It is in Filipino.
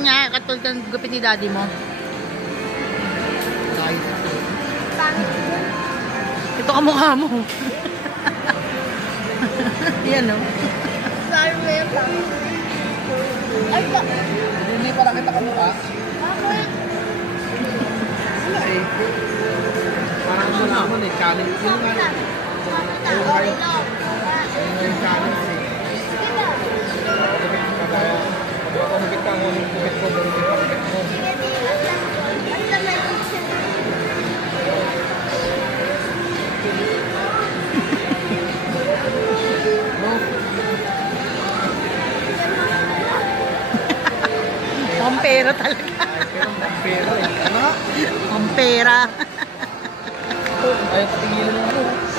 niya, katulad ng gupit ni daddy mo. Ito kamukha mo. Yan o. Sorry mo yung ay, Hindi pala kita kamukha. bakit? Wala eh. Parang wala naman eh. Challenge yun nga. Okay lang. Ayun nga yung challenge eh. Sige na. Kumikit ka ngunit kumikit ko. Kumikit ka kumikit mo. Sige, di. Basta may option. No? Pampera talaga. Ay, pero pero eh. Ano nga? Pampera. Ay, patingilan mo ako.